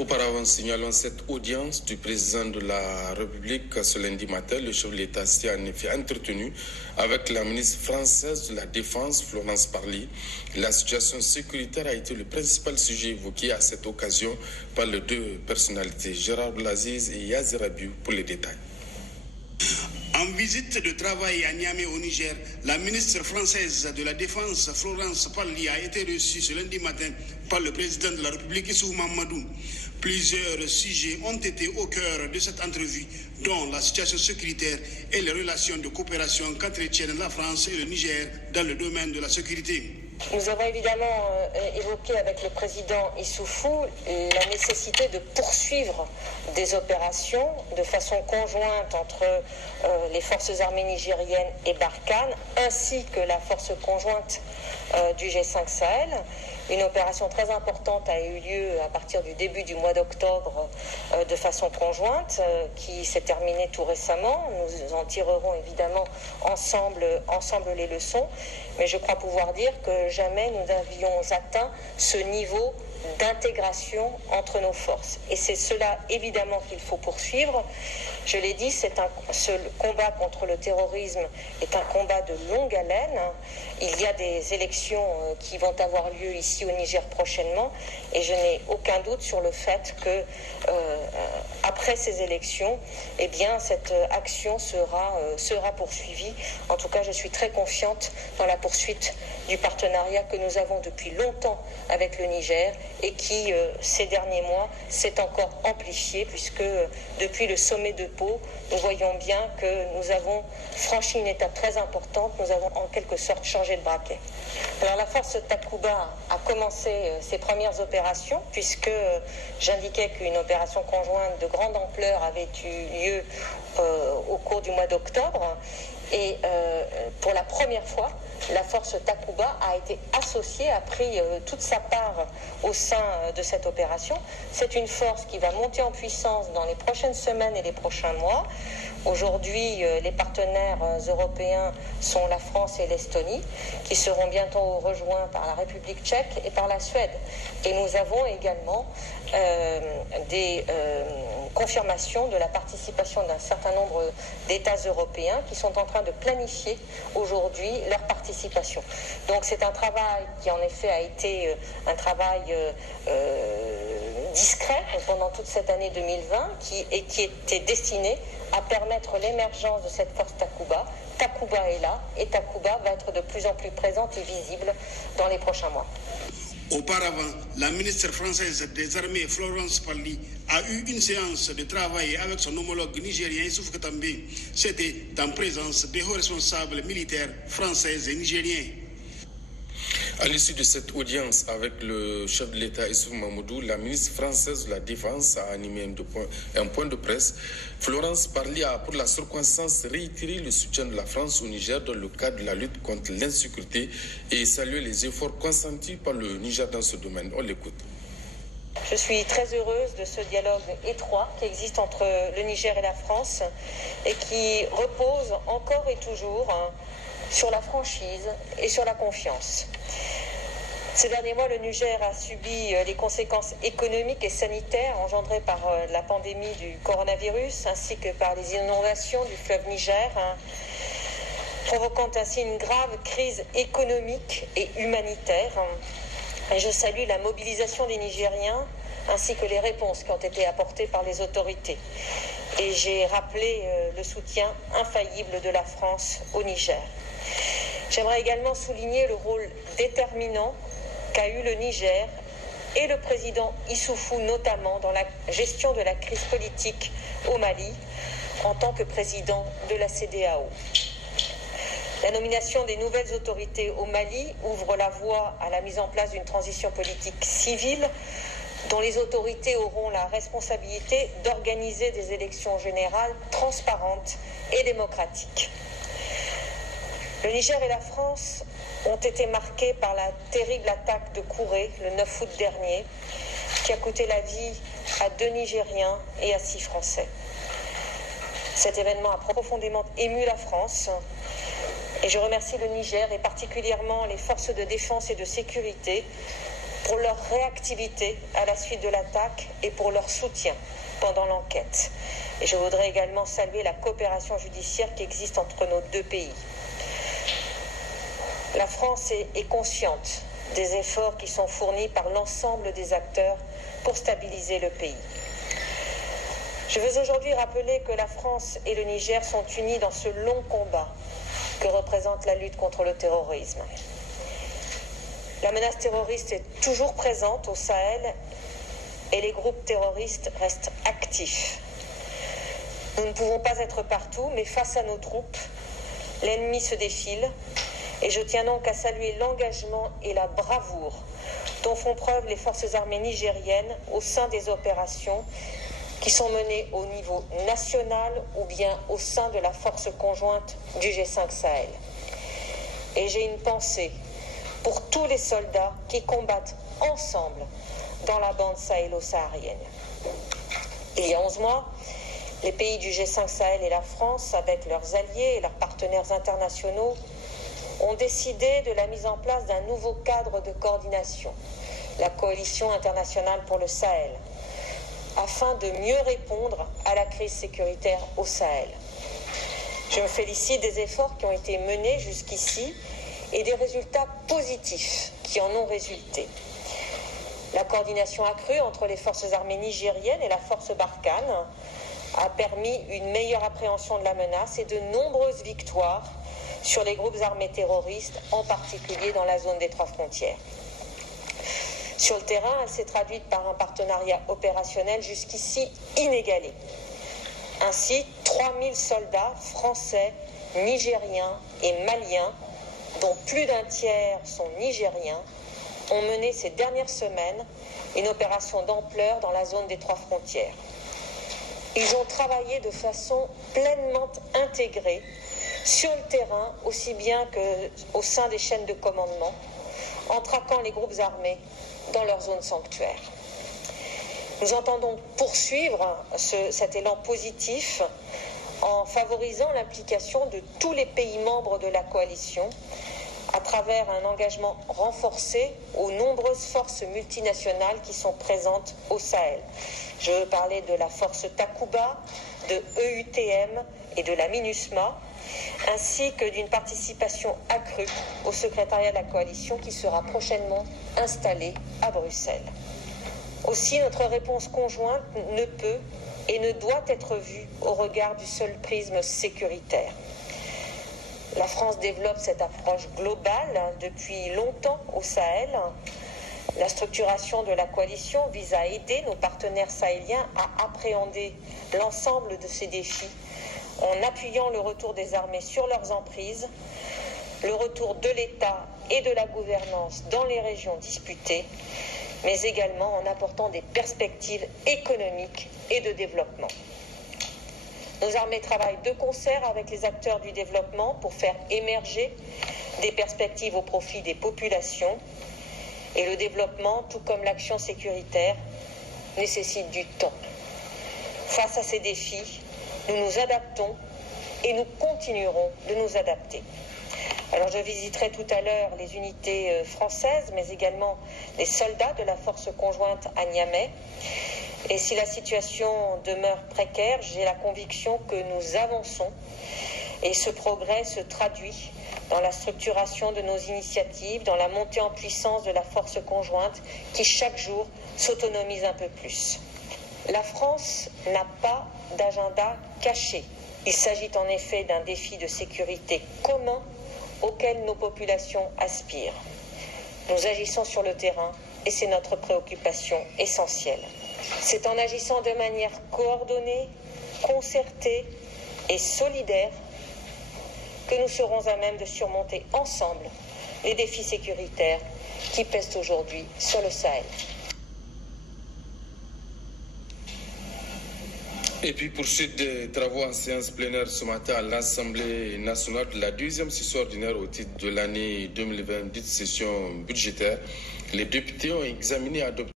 Auparavant, signalons cette audience du président de la République ce lundi matin. Le chef de l'État s'est en effet entretenu avec la ministre française de la Défense, Florence Parly. La situation sécuritaire a été le principal sujet évoqué à cette occasion par les deux personnalités, Gérard Blaziz et Yazir Abiou, pour les détails. En visite de travail à Niamey au Niger, la ministre française de la Défense, Florence Parly, a été reçue ce lundi matin par le président de la République, Issoufou Mahamadou. Plusieurs sujets ont été au cœur de cette entrevue, dont la situation sécuritaire et les relations de coopération qu'entretiennent la France et le Niger dans le domaine de la sécurité. Nous avons évidemment évoqué avec le président Issoufou la nécessité de poursuivre des opérations de façon conjointe entre les forces armées nigériennes et Barkhane, ainsi que la force conjointe du G5 Sahel. Une opération très importante a eu lieu à partir du début du mois d'octobre de façon conjointe qui s'est terminée tout récemment. Nous en tirerons évidemment ensemble les leçons, mais je crois pouvoir dire que jamais nous n'avions atteint ce niveau d'intégration entre nos forces. Et c'est cela évidemment qu'il faut poursuivre. Je l'ai dit, ce combat contre le terrorisme est un combat de longue haleine. Il y a des élections qui vont avoir lieu ici au Niger prochainement et je n'ai aucun doute sur le fait que après ces élections, eh bien, cette action sera poursuivie. En tout cas, je suis très confiante dans la poursuite du partenariat que nous avons depuis longtemps avec le Niger et qui, ces derniers mois, s'est encore amplifié puisque depuis le sommet de Pau, nous voyons bien que nous avons franchi une étape très importante. Nous avons en quelque sorte changé de braquet. Alors la force Takuba a commencé ses premières opérations puisque j'indiquais qu'une opération conjointe de grande ampleur avait eu lieu au cours du mois d'octobre. Et pour la première fois, la force Takuba a été associée, a pris toute sa part au sein de cette opération. C'est une force qui va monter en puissance dans les prochaines semaines et les prochains mois. Aujourd'hui, les partenaires européens sont la France et l'Estonie, qui seront bientôt rejoints par la République tchèque et par la Suède. Et nous avons également des confirmations de la participation d'un certain nombre d'États européens qui sont en train de planifier aujourd'hui leur participation. Donc c'est un travail qui en effet a été un travail discret pendant toute cette année 2020 qui était destiné à permettre l'émergence de cette force Takuba. Takuba est là et Takuba va être de plus en plus présente et visible dans les prochains mois. Auparavant, la ministre française des Armées, Florence Parly, a eu une séance de travail avec son homologue nigérien, Issoufou Katambe. C'était en présence des hauts responsables militaires français et nigériens. À l'issue de cette audience avec le chef de l'État Issoufou Mahamadou, la ministre française de la Défense a animé un point de presse. Florence Parly a, pour la circonstance, réitéré le soutien de la France au Niger dans le cadre de la lutte contre l'insécurité et salué les efforts consentis par le Niger dans ce domaine. On l'écoute. Je suis très heureuse de ce dialogue étroit qui existe entre le Niger et la France et qui repose encore et toujours sur la franchise et sur la confiance. Ces derniers mois, le Niger a subi les conséquences économiques et sanitaires engendrées par la pandémie du coronavirus ainsi que par les inondations du fleuve Niger, provoquant ainsi une grave crise économique et humanitaire. Et je salue la mobilisation des Nigériens ainsi que les réponses qui ont été apportées par les autorités. Et j'ai rappelé le soutien infaillible de la France au Niger. J'aimerais également souligner le rôle déterminant qu'a eu le Niger et le président Issoufou notamment dans la gestion de la crise politique au Mali en tant que président de la CEDEAO. La nomination des nouvelles autorités au Mali ouvre la voie à la mise en place d'une transition politique civile dont les autorités auront la responsabilité d'organiser des élections générales transparentes et démocratiques. Le Niger et la France ont été marqués par la terrible attaque de Kouré le 9 août dernier, qui a coûté la vie à 2 Nigériens et à 6 Français. Cet événement a profondément ému la France et je remercie le Niger et particulièrement les forces de défense et de sécurité pour leur réactivité à la suite de l'attaque et pour leur soutien pendant l'enquête. Et je voudrais également saluer la coopération judiciaire qui existe entre nos deux pays. La France est consciente des efforts qui sont fournis par l'ensemble des acteurs pour stabiliser le pays. Je veux aujourd'hui rappeler que la France et le Niger sont unis dans ce long combat que représente la lutte contre le terrorisme. La menace terroriste est toujours présente au Sahel et les groupes terroristes restent actifs. Nous ne pouvons pas être partout, mais face à nos troupes, l'ennemi se défile et je tiens donc à saluer l'engagement et la bravoure dont font preuve les forces armées nigériennes au sein des opérations qui sont menées au niveau national ou bien au sein de la force conjointe du G5 Sahel. Et j'ai une pensée pour tous les soldats qui combattent ensemble dans la bande sahélo-saharienne. Il y a 11 mois, les pays du G5 Sahel et la France, avec leurs alliés et leurs partenaires internationaux, ont décidé de la mise en place d'un nouveau cadre de coordination, la Coalition internationale pour le Sahel, afin de mieux répondre à la crise sécuritaire au Sahel. Je me félicite des efforts qui ont été menés jusqu'ici et des résultats positifs qui en ont résulté. La coordination accrue entre les forces armées nigériennes et la force Barkhane a permis une meilleure appréhension de la menace et de nombreuses victoires sur les groupes armés terroristes, en particulier dans la zone des 3 frontières. Sur le terrain, elle s'est traduite par un partenariat opérationnel jusqu'ici inégalé. Ainsi, 3000 soldats français, nigériens et maliens, dont plus d'un tiers sont nigériens, ont mené ces dernières semaines une opération d'ampleur dans la zone des 3 frontières. Ils ont travaillé de façon pleinement intégrée sur le terrain, aussi bien qu'au sein des chaînes de commandement, en traquant les groupes armés dans leur zone sanctuaire. Nous entendons poursuivre cet élan positif en favorisant l'implication de tous les pays membres de la coalition à travers un engagement renforcé aux nombreuses forces multinationales qui sont présentes au Sahel. Je veux parler de la force Takuba, de EUTM et de la MINUSMA, ainsi que d'une participation accrue au secrétariat de la coalition qui sera prochainement installé à Bruxelles. Aussi, notre réponse conjointe ne peut et ne doit être vue au regard du seul prisme sécuritaire. La France développe cette approche globale depuis longtemps au Sahel. La structuration de la coalition vise à aider nos partenaires sahéliens à appréhender l'ensemble de ces défis en appuyant le retour des armées sur leurs emprises, le retour de l'État et de la gouvernance dans les régions disputées, mais également en apportant des perspectives économiques et de développement. Nos armées travaillent de concert avec les acteurs du développement pour faire émerger des perspectives au profit des populations. Et le développement, tout comme l'action sécuritaire, nécessite du temps. Face à ces défis, nous nous adaptons et nous continuerons de nous adapter. Alors je visiterai tout à l'heure les unités françaises, mais également les soldats de la force conjointe à Niamey. Et si la situation demeure précaire, j'ai la conviction que nous avançons et ce progrès se traduit dans la structuration de nos initiatives, dans la montée en puissance de la force conjointe qui chaque jour s'autonomise un peu plus. La France n'a pas d'agenda caché. Il s'agit en effet d'un défi de sécurité commun auquel nos populations aspirent. Nous agissons sur le terrain et c'est notre préoccupation essentielle. C'est en agissant de manière coordonnée, concertée et solidaire que nous serons à même de surmonter ensemble les défis sécuritaires qui pèsent aujourd'hui sur le Sahel. Et puis poursuite des travaux en séance plénière ce matin à l'Assemblée nationale de la deuxième session ordinaire au titre de l'année 2020, dite session budgétaire. Les députés ont examiné et adopté